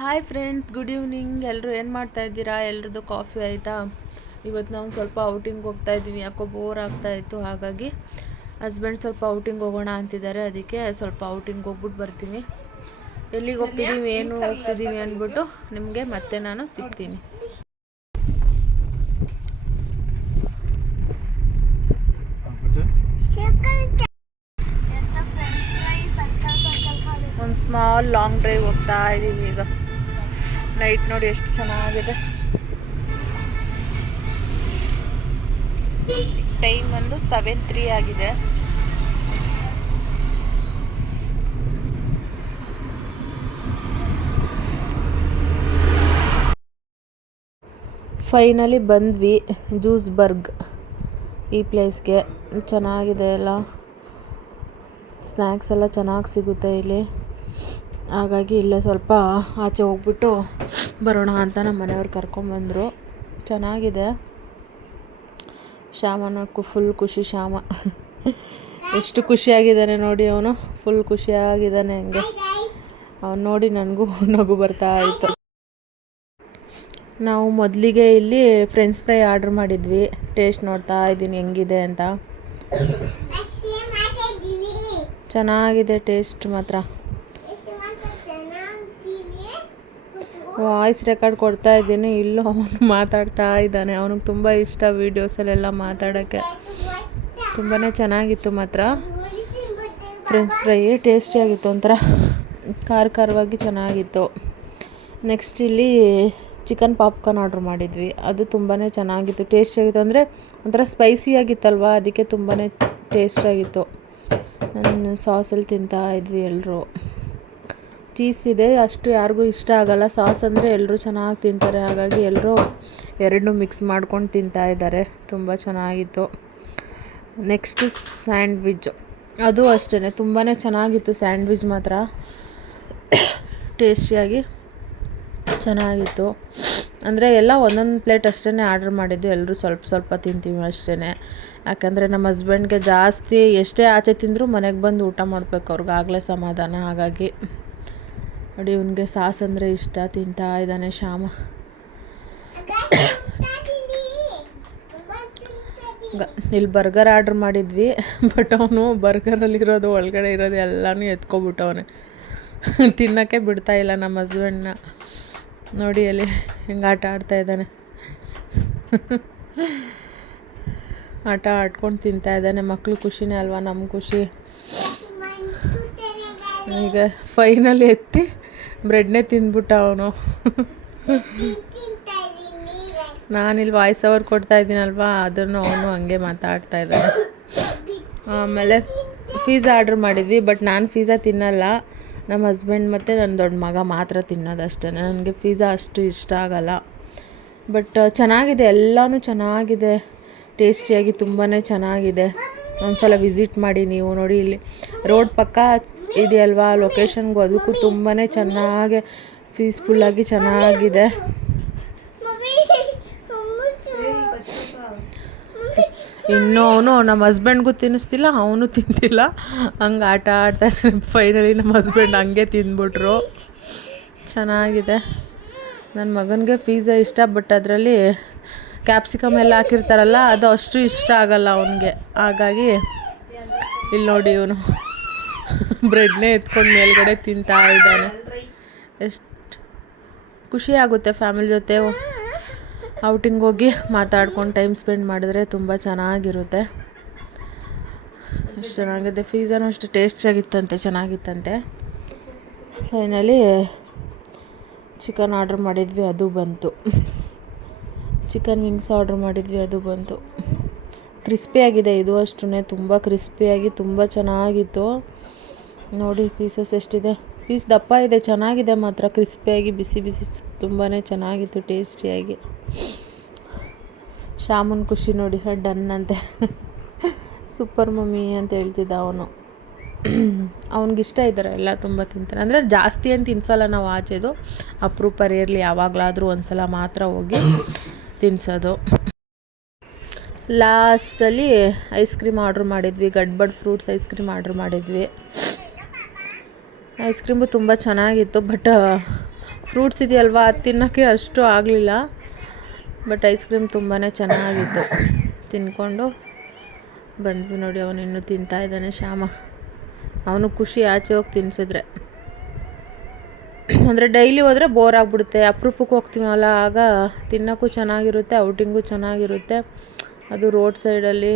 Hi friends, good evening. ಎಲ್ಲರೂ ಏನು ಮಾಡ್ತಾಯಿದ್ದೀರಾ? ಎಲ್ರದ್ದು coffee ಆಯಿತಾ? ಇವತ್ತು ನಾವು ಸ್ವಲ್ಪ ಔಟಿಂಗ್ ಹೋಗ್ತಾಯಿದ್ವಿ. ಯಾಕೋ ಬೋರ್ ಆಗ್ತಾಯಿತ್ತು. ಹಾಗಾಗಿ ಹಸ್ಬೆಂಡ್ ಸ್ವಲ್ಪ ಔಟಿಂಗ್ ಹೋಗೋಣ ಅಂತಿದ್ದಾರೆ. ಅದಕ್ಕೆ ಸ್ವಲ್ಪ ಔಟಿಂಗ್ ಹೋಗ್ಬಿಟ್ಟು ಬರ್ತೀನಿ. ಎಲ್ಲಿಗೆ ಹೋಗ್ತಿದ್ದೀವಿ, ಏನು ಹೋಗ್ತಿದ್ದೀವಿ ಅಂದ್ಬಿಟ್ಟು ನಿಮಗೆ ಮತ್ತೆ ನಾನು ಸಿಗ್ತೀನಿ. ಒಂದು ಸ್ಮಾಲ್ ಲಾಂಗ್ ಡ್ರೈವ್ ಹೋಗ್ತಾ ಇದ್ದೀವಿ ಈಗ. ನೈಟ್ ನೋಡಿ ಎಷ್ಟು ಚೆನ್ನಾಗಿದೆ. ಟೈಮ್ ಒಂದು 7:03 ಆಗಿದೆ. ಫೈನಲಿ ಬಂದ್ವಿ ಜ್ಯೂಸ್ಬರ್ಗ್ ಈ ಪ್ಲೇಸ್ಗೆ. ಚೆನ್ನಾಗಿದೆ ಎಲ್ಲ, ಸ್ನ್ಯಾಕ್ಸ್ ಎಲ್ಲ ಚೆನ್ನಾಗಿ ಸಿಗುತ್ತೆ ಇಲ್ಲಿ. ಹಾಗಾಗಿ ಇಲ್ಲೇ ಸ್ವಲ್ಪ ಆಚೆ ಹೋಗ್ಬಿಟ್ಟು ಬರೋಣ ಅಂತ ನಮ್ಮ ಮನೆಯವ್ರು ಕರ್ಕೊಂಬಂದರು. ಚೆನ್ನಾಗಿದೆ. ಶ್ಯಾಮನಕ್ಕೂ ಫುಲ್ ಖುಷಿ. ಶ್ಯಾಮ ಎಷ್ಟು ಖುಷಿಯಾಗಿದ್ದಾನೆ ನೋಡಿ, ಅವನು ಫುಲ್ ಖುಷಿಯಾಗಿದ್ದಾನೆ. ಹಂಗೆ ಅವನು ನೋಡಿ ನನಗೂ ನಗು ಬರ್ತಾ ಇತ್ತು. ನಾವು ಮೊದಲಿಗೆ ಇಲ್ಲಿ ಫ್ರೆಂಚ್ ಫ್ರೈ ಆರ್ಡ್ರ್ ಮಾಡಿದ್ವಿ. ಟೇಸ್ಟ್ ನೋಡ್ತಾ ಇದ್ದೀನಿ ಹೆಂಗಿದೆ ಅಂತ. ಚೆನ್ನಾಗಿದೆ ಟೇಸ್ಟ್ ಮಾತ್ರ. ವಾಯ್ಸ್ ರೆಕಾರ್ಡ್ ಕೊಡ್ತಾ ಇದ್ದೀನಿ, ಇಲ್ಲೂ ಅವನು ಮಾತಾಡ್ತಾ ಇದ್ದಾನೆ. ಅವನಿಗೆ ತುಂಬ ಇಷ್ಟ ವೀಡಿಯೋಸಲ್ಲೆಲ್ಲ ಮಾತಾಡೋಕ್ಕೆ. ತುಂಬಾ ಚೆನ್ನಾಗಿತ್ತು ಮಾತ್ರ. ಫ್ರೆಂಚ್ ಫ್ರೈ ಟೇಸ್ಟಿಯಾಗಿತ್ತು, ಒಂಥರ ಖಾರವಾಗಿ ಚೆನ್ನಾಗಿತ್ತು. ನೆಕ್ಸ್ಟ್ ಇಲ್ಲಿ ಚಿಕನ್ ಪಾಪ್ಕಾರ್ನ್ ಆರ್ಡ್ರ್ ಮಾಡಿದ್ವಿ. ಅದು ತುಂಬಾ ಚೆನ್ನಾಗಿತ್ತು, ಟೇಸ್ಟಿಯಾಗಿತ್ತು. ಅಂದರೆ ಒಂಥರ ಸ್ಪೈಸಿಯಾಗಿತ್ತಲ್ವ, ಅದಕ್ಕೆ ತುಂಬಾ ಟೇಸ್ಟಾಗಿತ್ತು. ನಾನು ಸಾಸಲ್ಲಿ ತಿಂತಾ ಇದ್ವಿ ಎಲ್ಲರೂ. ಚೀಸ್ ಇದೆ, ಅಷ್ಟು ಯಾರಿಗೂ ಇಷ್ಟ ಆಗಲ್ಲ. ಸಾಸ್ ಅಂದರೆ ಎಲ್ಲರೂ ಚೆನ್ನಾಗಿ ತಿಂತಾರೆ. ಹಾಗಾಗಿ ಎಲ್ಲರೂ ಎರಡನ್ನೂ ಮಿಕ್ಸ್ ಮಾಡ್ಕೊಂಡು ತಿಂತಾ ಇದ್ದಾರೆ. ತುಂಬ ಚೆನ್ನಾಗಿತ್ತು. ನೆಕ್ಸ್ಟು ಸ್ಯಾಂಡ್ವಿಚ್, ಅದು ಅಷ್ಟೇ ತುಂಬಾ ಚೆನ್ನಾಗಿತ್ತು. ಸ್ಯಾಂಡ್ವಿಚ್ ಮಾತ್ರ ಟೇಸ್ಟಿಯಾಗಿ ಚೆನ್ನಾಗಿತ್ತು. ಅಂದರೆ ಎಲ್ಲ ಒಂದೊಂದು ಪ್ಲೇಟ್ ಅಷ್ಟೇ ಆರ್ಡ್ರ್ ಮಾಡಿದ್ದು. ಎಲ್ಲರೂ ಸ್ವಲ್ಪ ಸ್ವಲ್ಪ ತಿಂತೀವಿ ಅಷ್ಟೇ. ಯಾಕಂದರೆ ನಮ್ಮ ಹಸ್ಬೆಂಡ್ಗೆ ಜಾಸ್ತಿ ಎಷ್ಟೇ ಆಚೆ ತಿಂದರೂ ಮನೆಗೆ ಬಂದು ಊಟ ಮಾಡಬೇಕು, ಅವ್ರಿಗಾಗಲೇ ಸಮಾಧಾನ. ಹಾಗಾಗಿ ನೋಡಿ, ಇವನಿಗೆ ಸಾಸ್ ಅಂದರೆ ಇಷ್ಟ, ತಿಂತಾ ಇದ್ದಾನೆ ಶ್ಯಾಮ. ಇಲ್ಲಿ ಬರ್ಗರ್ ಆರ್ಡ್ರ್ ಮಾಡಿದ್ವಿ. ಬಟ್ ಅವನು ಬರ್ಗರಲ್ಲಿರೋದು ಒಳಗಡೆ ಇರೋದು ಎಲ್ಲನೂ ಎತ್ಕೊಬಿಟ್ಟವನೆ. ತಿನ್ನೋಕ್ಕೆ ಬಿಡ್ತಾಯಿಲ್ಲ ನಮ್ಮ ಹಸ್ಬೆಂಡ್ನ. ನೋಡಿ ಅಲ್ಲಿ ಹೆಂಗೆ ಆಟ ಆಡ್ತಾ ಇದ್ದಾನೆ. ಆಟ ಆಡ್ಕೊಂಡು ತಿಂತಾ ಇದ್ದಾನೆ. ಮಕ್ಕಳು ಖುಷಿನೇ ಅಲ್ವಾ, ನಮ್ಮ ಖುಷಿ. ಈಗ ಫೈನಲಿ ಎತ್ತಿ ಬ್ರೆಡ್ನೇ ತಿಂದ್ಬಿಟ್ಟ ಅವನು. ನಾನಿಲ್ಲಿ ವಾಯ್ಸ್ ಓವರ್ ಕೊಡ್ತಾ ಇದ್ದೀನಲ್ವ, ಅದನ್ನು ಅವನು ಹಂಗೆ ಮಾತಾಡ್ತಾ ಇದ್ದಾನೆ. ಆಮೇಲೆ ಪಿಜ್ಜಾ ಆರ್ಡ್ರ್ ಮಾಡಿದ್ವಿ. ಬಟ್ ನಾನು ಪಿಜ್ಜಾ ತಿನ್ನಲ್ಲ. ನಮ್ಮ ಹಸ್ಬೆಂಡ್ ಮತ್ತು ನನ್ನ ದೊಡ್ಡ ಮಗ ಮಾತ್ರ ತಿನ್ನೋದಷ್ಟೇ. ನನಗೆ ಪಿಜ್ಜಾ ಅಷ್ಟು ಇಷ್ಟ ಆಗಲ್ಲ. ಬಟ್ ಚೆನ್ನಾಗಿದೆ, ಎಲ್ಲನೂ ಚೆನ್ನಾಗಿದೆ, ಟೇಸ್ಟಿಯಾಗಿ ತುಂಬಾ ಚೆನ್ನಾಗಿದೆ. ಒಂದ್ಸಲ ವಿಸಿಟ್ ಮಾಡಿ ನೀವು. ನೋಡಿ ಇಲ್ಲಿ ರೋಡ್ ಪಕ್ಕ ಇದೆಯಲ್ವಾ ಲೊಕೇಶನ್ಗೂ, ಅದಕ್ಕೂ ತುಂಬಾ ಚೆನ್ನಾಗಿ ಪೀಸ್ಫುಲ್ಲಾಗಿ ಚೆನ್ನಾಗಿದೆ. ಇನ್ನೂ ಅವನು ನಮ್ಮ ಹಸ್ಬೆಂಡ್ಗೂ ತಿನ್ನಿಸ್ತಿಲ್ಲ, ಅವನು ತಿಂತಿಲ್ಲ. ಹಂಗೆ ಆಟ ಆಡ್ತಾಯಿದ್ದಾನೆ. ಫೈನಲಿ ನಮ್ಮ ಹಸ್ಬೆಂಡ್ ಹಂಗೆ ತಿಂದ್ಬಿಟ್ರು. ಚೆನ್ನಾಗಿದೆ. ನನ್ನ ಮಗನಿಗೆ ಪಿಜ್ಜಾ ಇಷ್ಟ, ಬಟ್ ಅದರಲ್ಲಿ ಕ್ಯಾಪ್ಸಿಕಮ್ ಎಲ್ಲ ಹಾಕಿರ್ತಾರಲ್ಲ, ಅದು ಅಷ್ಟು ಇಷ್ಟ ಆಗಲ್ಲ ಅವನಿಗೆ. ಹಾಗಾಗಿ ಇಲ್ಲಿ ನೋಡಿ ಇವನು ಬ್ರೆಡ್ನೇ ಎತ್ಕೊಂಡು ಮೇಲ್ಗಡೆ ತಿಂತಾ ಇದ್ದಾನೆ. ಎಷ್ಟು ಖುಷಿ ಆಗುತ್ತೆ ಫ್ಯಾಮಿಲಿ ಜೊತೆ ಔಟಿಂಗ್ ಹೋಗಿ ಮಾತಾಡ್ಕೊಂಡು ಟೈಮ್ ಸ್ಪೆಂಡ್ ಮಾಡಿದ್ರೆ ತುಂಬ ಚೆನ್ನಾಗಿರುತ್ತೆ. ಎಷ್ಟು ಚೆನ್ನಾಗಿದೆ. ಪಿಜ್ಜಾನು ಅಷ್ಟು ಟೇಸ್ಟಿಯಾಗಿತ್ತಂತೆ, ಚೆನ್ನಾಗಿತ್ತಂತೆ. ಫೈನಲಿ ಚಿಕನ್ ಆರ್ಡ್ರ್ ಮಾಡಿದ್ವಿ, ಅದು ಬಂತು. ಚಿಕನ್ ವಿಂಗ್ಸ್ ಆರ್ಡ್ರ್ ಮಾಡಿದ್ವಿ, ಅದು ಬಂತು. ಕ್ರಿಸ್ಪಿಯಾಗಿದೆ ಇದು ಅಷ್ಟೇ, ತುಂಬ ಕ್ರಿಸ್ಪಿಯಾಗಿ ತುಂಬ ಚೆನ್ನಾಗಿತ್ತು. ನೋಡಿ ಪೀಸಸ್ ಎಷ್ಟಿದೆ. ಪೀಸ್ ದಪ್ಪ ಇದೆ, ಚೆನ್ನಾಗಿದೆ ಮಾತ್ರ. ಕ್ರಿಸ್ಪಿಯಾಗಿ ಬಿಸಿ ಬಿಸಿ ತುಂಬಾ ಚೆನ್ನಾಗಿತ್ತು, ಟೇಸ್ಟಿಯಾಗಿ. ಶ್ಯಾಮನ್ ಖುಷಿ ನೋಡಿ, ಡನ್ ಅಂತೆ. ಸೂಪರ್ ಮಮ್ಮಿ ಅಂತ ಹೇಳ್ತಿದ್ದ ಅವನು. ಅವನಿಗಿಷ್ಟ ಇದ್ದಾರೆ, ಎಲ್ಲ ತುಂಬ ತಿಂತಾರೆ. ಅಂದರೆ ಜಾಸ್ತಿ ಏನು ತಿನ್ಸಲ್ಲ ನಾವು ಆಚೆದು, ಅಪರೂಪ ರೇರ್ಲಿ ಯಾವಾಗಲಾದರೂ ಒಂದು ಸಲ ಮಾತ್ರ ಹೋಗಿ ತಿನ್ನಿಸೋದು. ಲಾಸ್ಟಲ್ಲಿ ಐಸ್ ಕ್ರೀಮ್ ಆರ್ಡ್ರ್ ಮಾಡಿದ್ವಿ. ಗಡ್ಬಡ್ ಫ್ರೂಟ್ಸ್ ಐಸ್ ಕ್ರೀಮ್ ಆರ್ಡ್ರ್ ಮಾಡಿದ್ವಿ. ಐಸ್ ಕ್ರೀಮು ತುಂಬ ಚೆನ್ನಾಗಿತ್ತು. ಬಟ್ ಫ್ರೂಟ್ಸ್ ಇದೆಯಲ್ವಾ ಅದು ತಿನ್ನೋಕ್ಕೆ ಅಷ್ಟು ಆಗಲಿಲ್ಲ. ಬಟ್ ಐಸ್ ಕ್ರೀಮ್ ತುಂಬಾ ಚೆನ್ನಾಗಿತ್ತು. ತಿನ್ಕೊಂಡು ಬಂದ್ವಿ ನೋಡಿ. ಅವನು ಇನ್ನೂ ತಿಂತಾಯಿದ್ದಾನೆ ಶ್ಯಾಮ. ಅವನು ಖುಷಿ ಆಚೆ ಹೋಗಿ ತಿನ್ಸಿದ್ರೆ. ಅಂದರೆ ಡೈಲಿ ಹೋದರೆ ಬೋರ್ ಆಗಿಬಿಡುತ್ತೆ. ಅಪರೂಪಕ್ಕೆ ಹೋಗ್ತೀವಲ್ಲ, ಆಗ ತಿನ್ನೋಕ್ಕೂ ಚೆನ್ನಾಗಿರುತ್ತೆ, ಔಟಿಂಗು ಚೆನ್ನಾಗಿರುತ್ತೆ. ಅದು ರೋಡ್ ಸೈಡಲ್ಲಿ